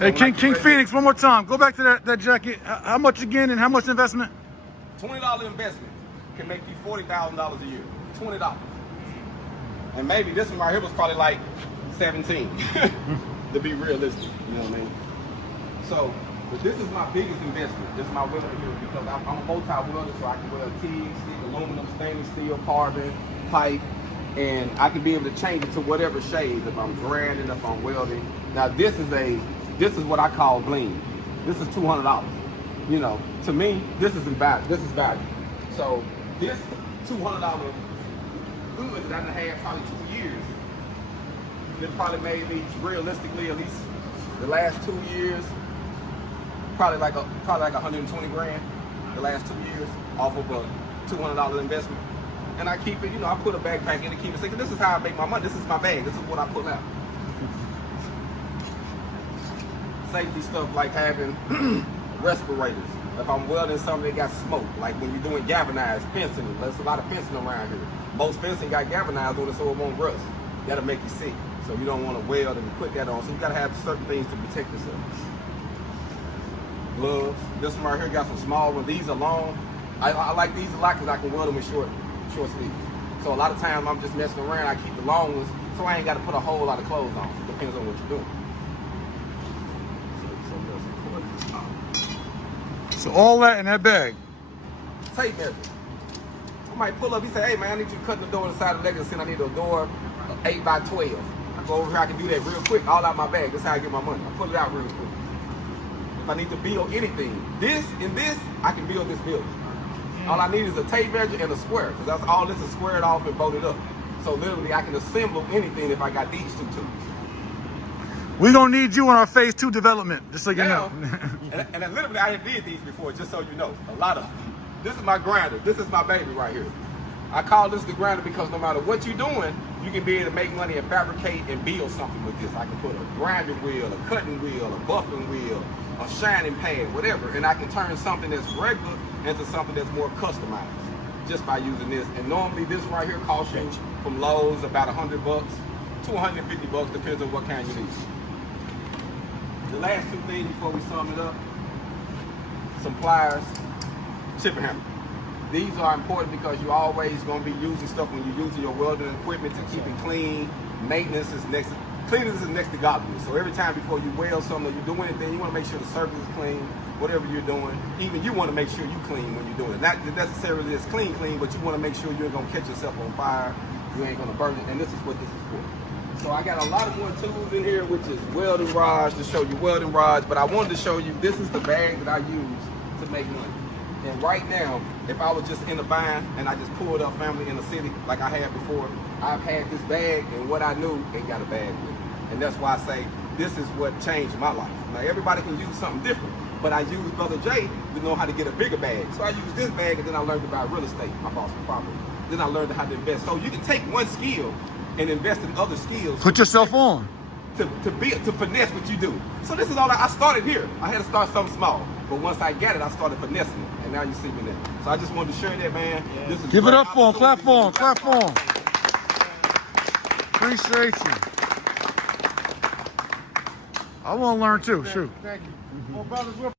Hey, King Phoenix, one more time. Go back to that jacket. How much again and how much investment? $20 investment can make you $40,000 a year. $20. And maybe this one right here was probably like 17 to be realistic, you know what I mean? So, but this is my biggest investment. This is my welder here because I'm a multi-welder, so I can weld TIG, stick, aluminum, stainless steel, carbon, pipe, and I can be able to change it to whatever shades if I'm grinding, if I'm welding. Now this is what I call bling. This is $200. You know, to me, this is value. This is value. So this $200 good that I had probably 2 years. It probably made me realistically at least the last 2 years. Probably like 120 grand the last 2 years off of a $200 investment. And I keep it, you know, I put a backpack in to keep it safe. This is how I make my money. This is my bag. This is what I pull out. Safety stuff like having respirators. If I'm welding something that got smoke, like when you're doing galvanized fencing, there's a lot of fencing around here. Most fencing got galvanized on it so it won't rust. That'll make you sick. So you don't want to weld and put that on. So you gotta have certain things to protect yourself. Gloves. This one right here got some small ones. These are long. I like these a lot because I can weld them with short sleeves. So a lot of times I'm just messing around. I keep the long ones so I ain't got to put a whole lot of clothes on. It depends on what you're doing. So all that in that bag. Tape measure. I might pull up. He say, "Hey man, I need you to cut the door inside the legacy. I need a door 8 by 12. I go over here. I can do that real quick. All out my bag. That's how I get my money. I pull it out real quick. If I need to build anything, this, I can build this building. All I need is a tape measure and a square, because that's all this is squared off and bolted up. So literally I can assemble anything if I got these two tools. We're gonna need you in our phase 2 development, just so you know. and literally I did these before, just so you know. A lot of them. This is my grinder. This is my baby right here. I call this the grinder because no matter what you're doing, you can be able to make money and fabricate and build something with this. I can put a grinding wheel, a cutting wheel, a buffing wheel, a shining pad, whatever, and I can turn something that's regular into something that's more customized just by using this. And normally this right here costs you from Lowe's about $100 to $150, depends on what kind you need. The last two things before we sum it up, some pliers, chipping hammer. These are important because you're always going to be using stuff when you're using your welding equipment to keep it clean. Maintenance is next. Cleanliness is next to godliness. So every time before you weld something or you do anything, you want to make sure the surface is clean, whatever you're doing. Even you want to make sure you're clean when you're doing it. Not necessarily it's clean, but you want to make sure you ain't going to catch yourself on fire. You ain't going to burn it. And this is what this is for. So I got a lot of more tools in here, which is welding rods, to show you welding rods. But I wanted to show you, this is the bag that I use to make money. And right now, if I was just in a bind and I just pulled up family in the city like I had before, I've had this bag and what I knew ain't got a bag with it. And that's why I say this is what changed my life. Now everybody can use something different, but I used Brother Jay to know how to get a bigger bag. So I used this bag and then I learned about real estate. I bought some property. Then I learned how to invest. So you can take one skill and invest in other skills. Put yourself on. To finesse what you do. So this is all I started here. I had to start something small. But once I got it, I started finessing it. And now you see me there. So I just wanted to share that, man. Yeah. This is Give it up for him. Clap for him. Clap for him. Appreciate you. I want to learn too. Shoot. Thank you. Well, brothers, we're